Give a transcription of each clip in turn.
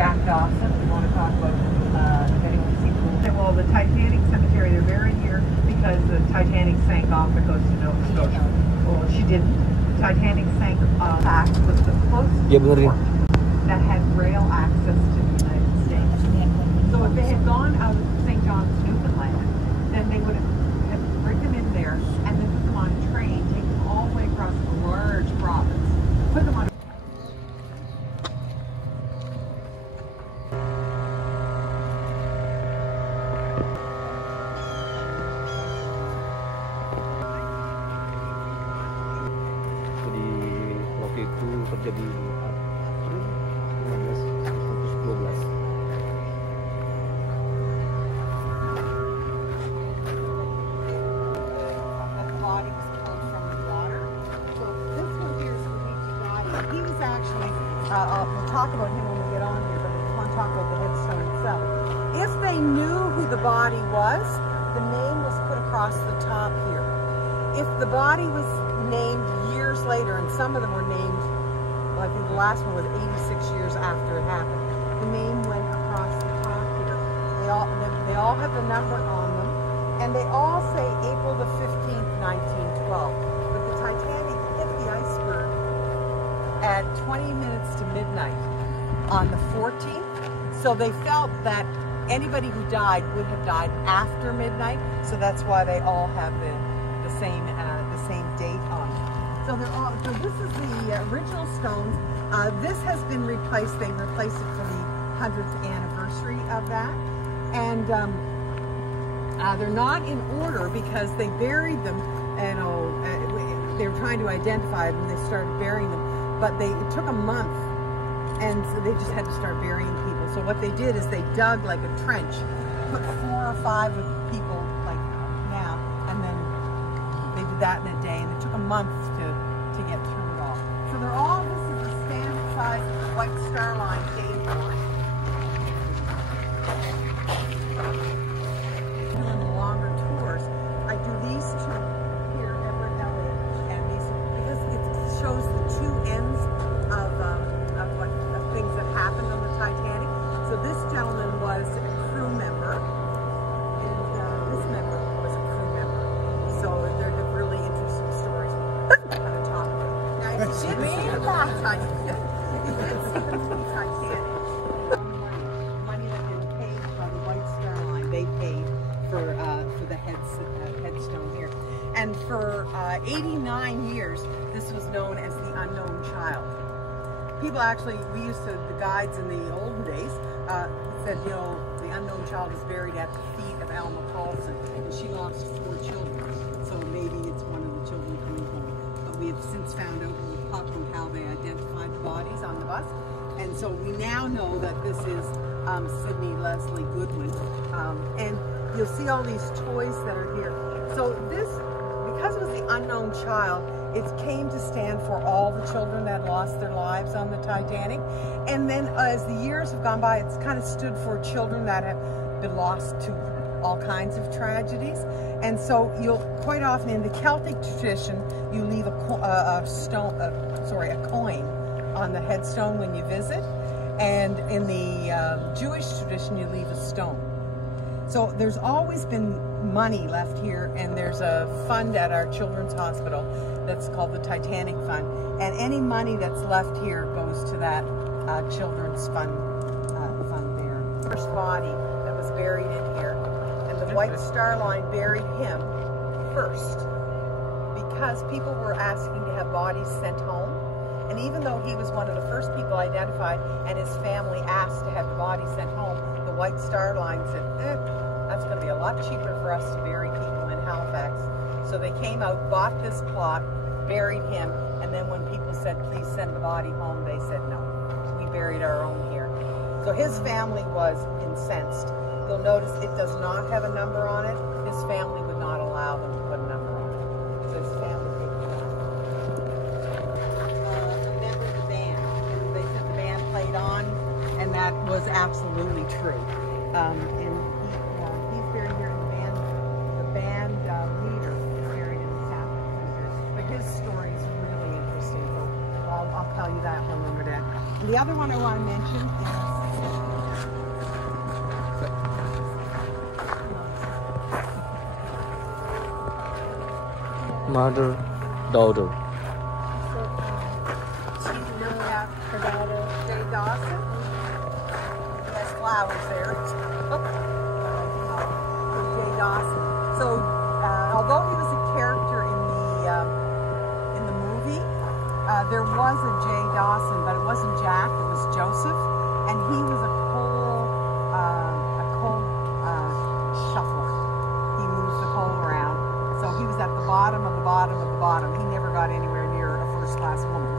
I.Dawson. We want to talk about getting to see the well, the Titanic cemetery. They're buried here because the Titanic sank off the coast of Nova Scotia. Well, she didn't. The Titanic sank. Halifax was the closest port that had rail access to the United States. So if they had gone out of St. John's, Newfoundland, then they would have bring them in there and then put them on a train, take them all the way across a large province, put them on. Itu terjadi April 1912. He was actually, we'll talk about him when we get on here, but I just want to talk about the headstone itself. If they knew who the body was, the name was put across the top here. If the body was named years later, and some of them were named, well, I think the last one was 86 years after it happened, the name went across the top here. They all have the number on them, and they all say April the 15th, 1912. But the Titanic hit the iceberg at 20 minutes to midnight on the 14th, so they felt that anybody who died would have died after midnight, so that's why they all have the same date on it. So this is the original stones. This has been replaced. They replaced it for the 100th anniversary of that, and they're not in order because they buried them. And they were trying to identify them. They started burying them, but it took a month, and so they just had to start burying people. So what they did is they dug like a trench, put 4 or 5 of people like now, and then they did that in a day, and it took a month to get through it all. So they're all, this is a standard size white star line cave board. Doing the longer tours, I do these two here, Everett Elliott, and these, because it shows the 2 ends of what things that happened on the Titanic. So this gentleman was a crew member, and this member was a crew member. So they're really interesting stories. Kind of talk about. Now, if you did see the Titanic, money that been paid by the White Star Line, they paid for the headstone here. And for 89 years, this was known as the unknown child. People actually, the guides in the olden days said, you know, the unknown child is buried at the feet of Alma Paulson, and she lost 4 children. So maybe it's one of the children coming home. But we have since found out from the public how they identified the bodies on the bus. And so we now know that this is Sydney Leslie Goodwin. And you'll see all these toys that are here. So this, because it was the unknown child, it came to stand for all the children that lost their lives on the Titanic. And then as the years have gone by, it's kind of stood for children that have been lost to all kinds of tragedies. And so you'll quite often in the Celtic tradition, you leave a coin on the headstone when you visit. And in the Jewish tradition, you leave a stone. So there's always been money left here, and there's a fund at our children's hospital that's called the Titanic Fund, and any money that's left here goes to that children's fund there. First body that was buried in here, and the White Star Line buried him first because people were asking to have bodies sent home, and even though he was one of the first people identified and his family asked to have the body sent home, the White Star Line said, that's going to be a lot cheaper for us to bury people in Halifax. So they came out, bought this plot, buried him, and then when people said, please send the body home, they said no. We buried our own here. So his family was incensed. You'll notice it does not have a number on it. His family would not allow them to put a number on it. So his family picked it up. A member of the band. They said the band played on, and that was absolutely true. And he's buried here in the band leader is buried in the Catholic Cemetery. But his story is really interesting. So I'll tell you that when we're done. And the other one I want to mention is mother, daughter. I.Dawson. He has flowers there. I.Dawson. So, although he was a character in the movie, there was a J.Dawson, but it wasn't Jack. It was Joseph, and he was a coal shuffler. He moves the coal around, so he was at the bottom of the bottom of the bottom. He never got anywhere near a first-class woman.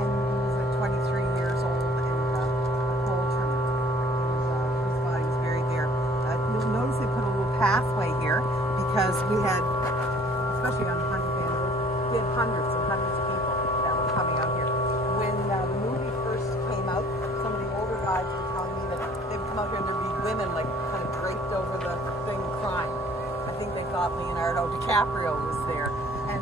And he was 23 years old and a coal trimmer. And his body was buried there. You'll notice they put a little pathway here because we had, especially on the hunting band, we had hundreds and hundreds of people that were coming out here. When the movie first came out, some of the older guys were telling me that they would come out here and there'd be women like kind of draped over the thing crying. I think they thought Leonardo DiCaprio was there. And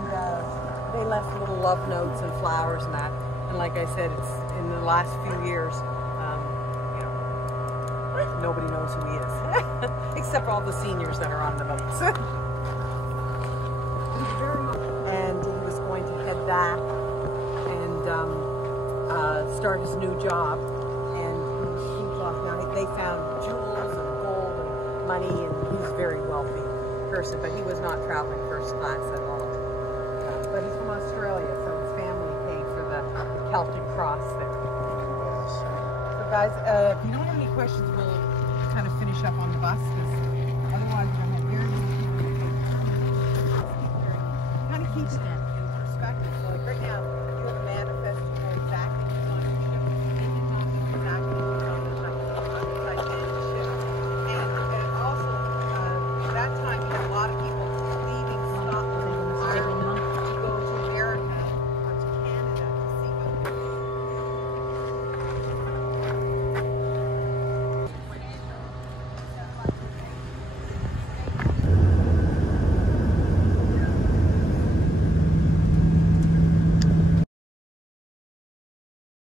they left little love notes and flowers and that. And like I said, it's in the last few years, you know, nobody knows who he is, except for all the seniors that are on the boats. And he was going to head back and start his new job. And he lost down. They found jewels and gold and money, and he's a very wealthy person, but he was not traveling first class at all. But he's from Australia, so his family paid for the Celtic cross there. So guys, if you don't have any questions, we'll kind of finish up on the bus, because otherwise we're going to have very little people. Kind of keep it